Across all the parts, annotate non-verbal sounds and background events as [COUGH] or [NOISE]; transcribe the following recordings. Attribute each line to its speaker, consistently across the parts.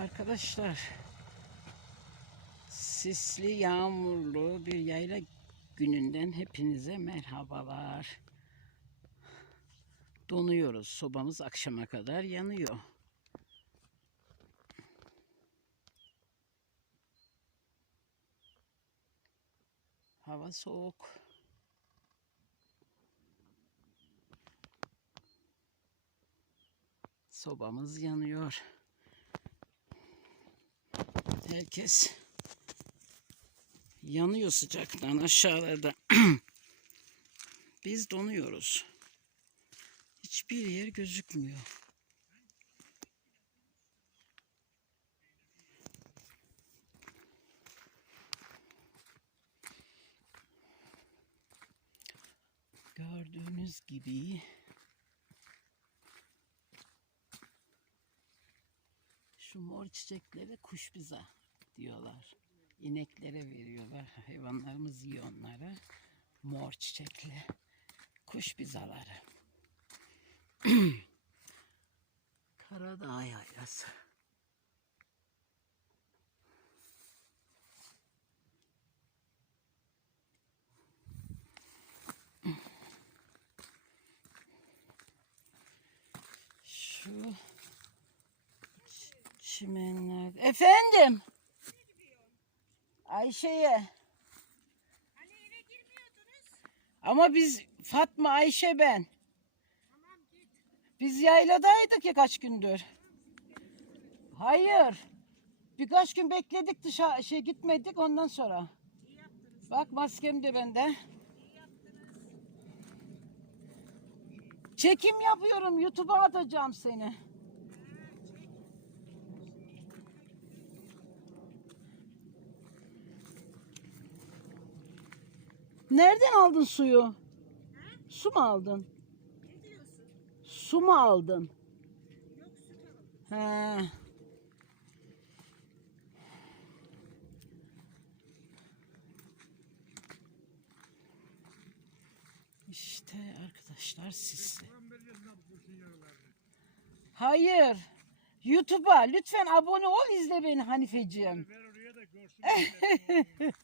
Speaker 1: Arkadaşlar sisli yağmurlu bir yayla gününden hepinize merhabalar. Donuyoruz. Sobamız akşama kadar yanıyor. Hava soğuk. Sobamız yanıyor. Herkes yanıyor sıcaktan aşağılarda. [CLEARS THROAT] Biz donuyoruz. Hiçbir yer gözükmüyor. Gördüğünüz gibi şu mor çiçeklere kuş biza diyorlar. İneklere veriyorlar. Hayvanlarımız yiyor onları. Mor çiçekli kuş bizaları. [CLEARS THROAT] Karadağ yaylası. Şu ç- çimenler. Efendim? Ayşe'ye.
Speaker 2: Hani eve girmiyordunuz.
Speaker 1: Ama biz Fatma, Ayşe ben.
Speaker 2: Tamam git.
Speaker 1: Biz yayladaydık ya kaç gündür. Hayır. Birkaç gün bekledik dışarı şey gitmedik ondan sonra.
Speaker 2: İyi yaptınız.
Speaker 1: Bak maskem de bende.
Speaker 2: iyi yaptınız.
Speaker 1: Çekim yapıyorum. YouTube'a atacağım seni. Nereden aldın suyu? Su mu aldın?
Speaker 2: Ne diyorsun?
Speaker 1: Su mu aldın?
Speaker 2: Yok süt alın.
Speaker 1: He. İşte arkadaşlar sisli. Hayır. YouTube'a lütfen abone ol izle beni Hanifeciğim.
Speaker 3: Ver oraya da görsün. [LAUGHS]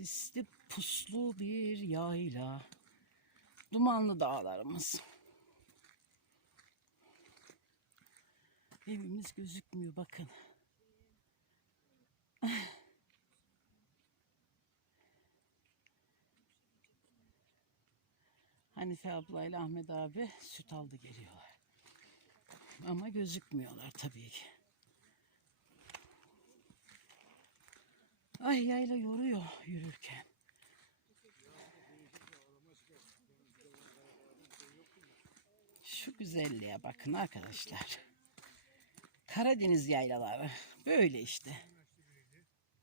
Speaker 1: Sisli puslu bir yayla. Dumanlı dağlarımız. Evimiz gözükmüyor bakın. [LAUGHS] Hanife ablayla Ahmet abi süt aldı geliyorlar. Ama gözükmüyorlar tabii ki. Ay yayla yoruyor Şu güzelliğe bakın arkadaşlar. Karadeniz yaylaları böyle işte.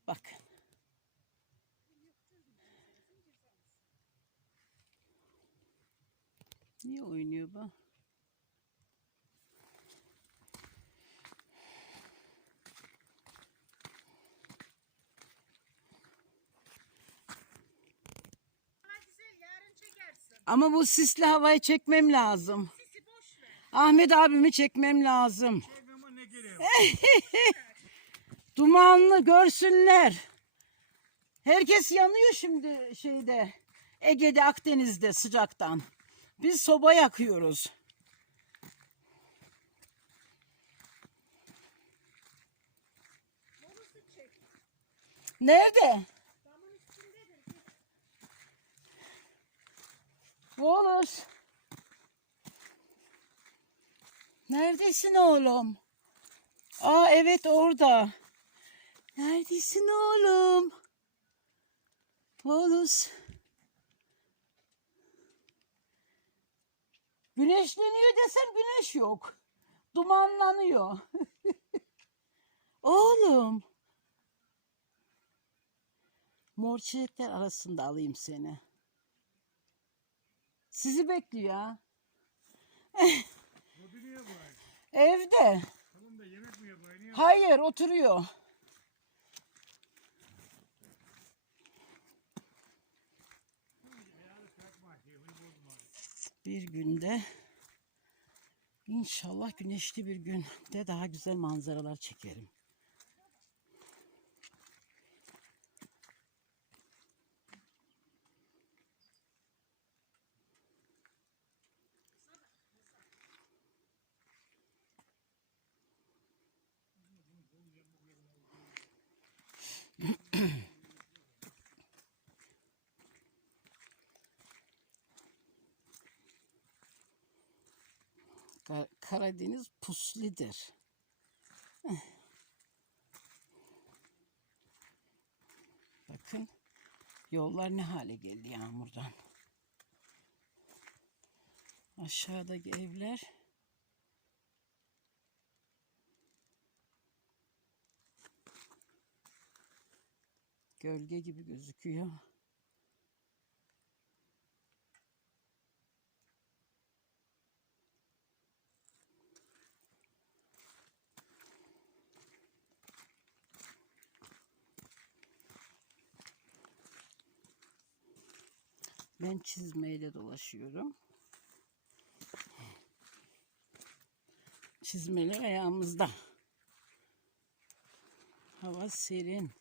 Speaker 1: Bakın. Niye oynuyor bu?
Speaker 2: Ama güzel yarın çekersin.
Speaker 1: Ama bu sisli havayı çekmem lazım. Ahmet abimi çekmem lazım. [LAUGHS] Dumanlı görsünler. Herkes yanıyor şimdi şeyde. Ege'de, Akdeniz'de sıcaktan. Biz soba yakıyoruz. Nerede?
Speaker 2: Damın
Speaker 1: Neredesin oğlum? Aa evet orada. Neredesin oğlum? Volus. Güneşleniyor desem güneş yok. Dumanlanıyor. [LAUGHS] oğlum. Mor çiçekler arasında alayım seni. Sizi bekliyor ha. [LAUGHS] Evde.
Speaker 3: Tamam da yemek mi yapıyor?
Speaker 1: Hayır oturuyor. Bir günde inşallah güneşli bir günde daha güzel manzaralar çekerim. Karadeniz puslidir. Bakın yollar ne hale geldi yağmurdan. Aşağıdaki evler gölge gibi gözüküyor. Ben çizmeyle dolaşıyorum. Çizmeler ayağımızda. Hava serin.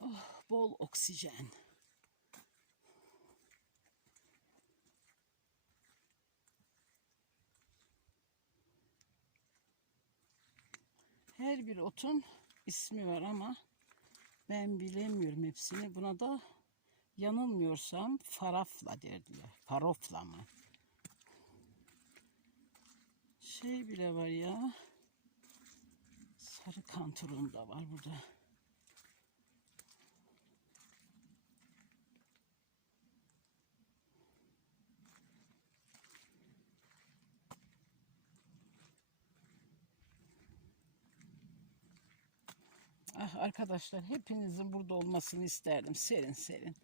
Speaker 1: Oh, bol oksijen. Her bir otun ismi var ama ben bilemiyorum hepsini. Buna da yanılmıyorsam farafla derdiler. Farofla mı? Şey bile var ya. Sarı kanturun da var burada. Ah arkadaşlar hepinizin burada olmasını isterdim. Serin serin.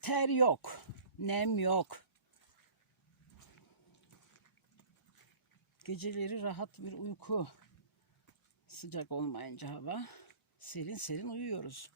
Speaker 1: Ter yok. Nem yok. Geceleri rahat bir uyku. Sıcak olmayınca hava. Serin serin uyuyoruz.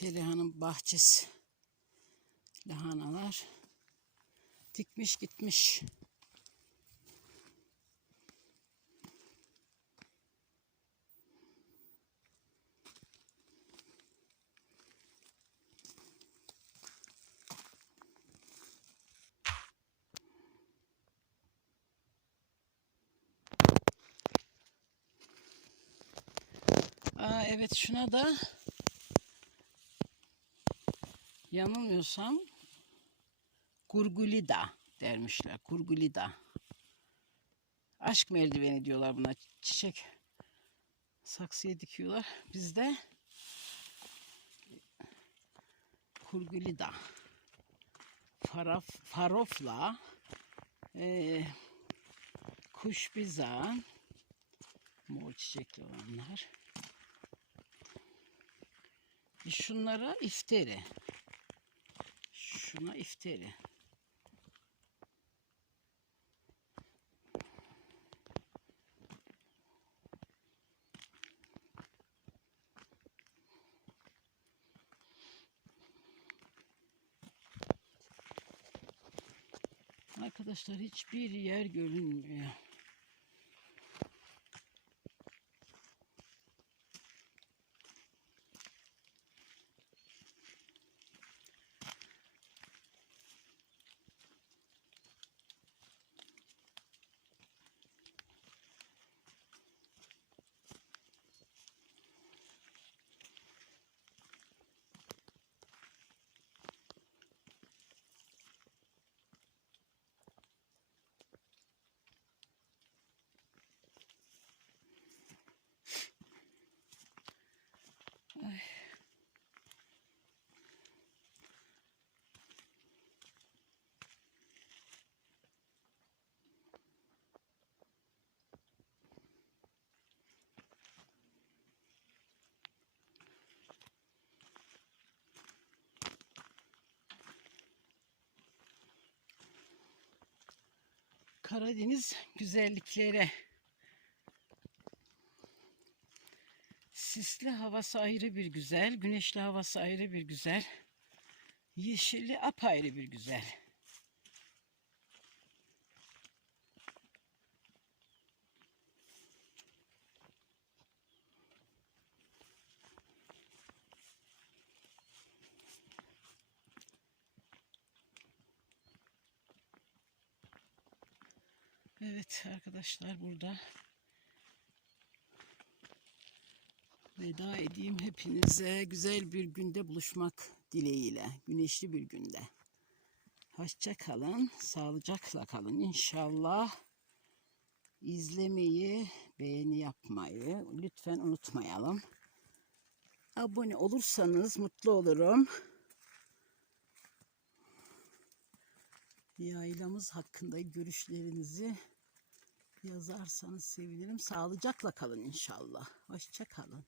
Speaker 1: Perihan'ın bahçesi. Lahanalar dikmiş gitmiş. Aa, evet şuna da yanılmıyorsam Gurgulida dermişler. Gurgulida. Aşk merdiveni diyorlar buna. Çiçek saksıya dikiyorlar. Bizde Kurgulida. Faraf, farofla eee kuşbizan mor çiçekli olanlar. E Şunlara ifteri. Şuna ifteri. Arkadaşlar hiçbir yer görünmüyor. Karadeniz güzellikleri. Sisli havası ayrı bir güzel, güneşli havası ayrı bir güzel. Yeşilli apayrı bir güzel. Evet arkadaşlar burada veda edeyim hepinize güzel bir günde buluşmak dileğiyle güneşli bir günde. Hoşça kalın, sağlıcakla kalın inşallah. İzlemeyi, beğeni yapmayı lütfen unutmayalım. Abone olursanız mutlu olurum. Yaylamız hakkında görüşlerinizi yazarsanız sevinirim. Sağlıcakla kalın inşallah. Hoşça kalın.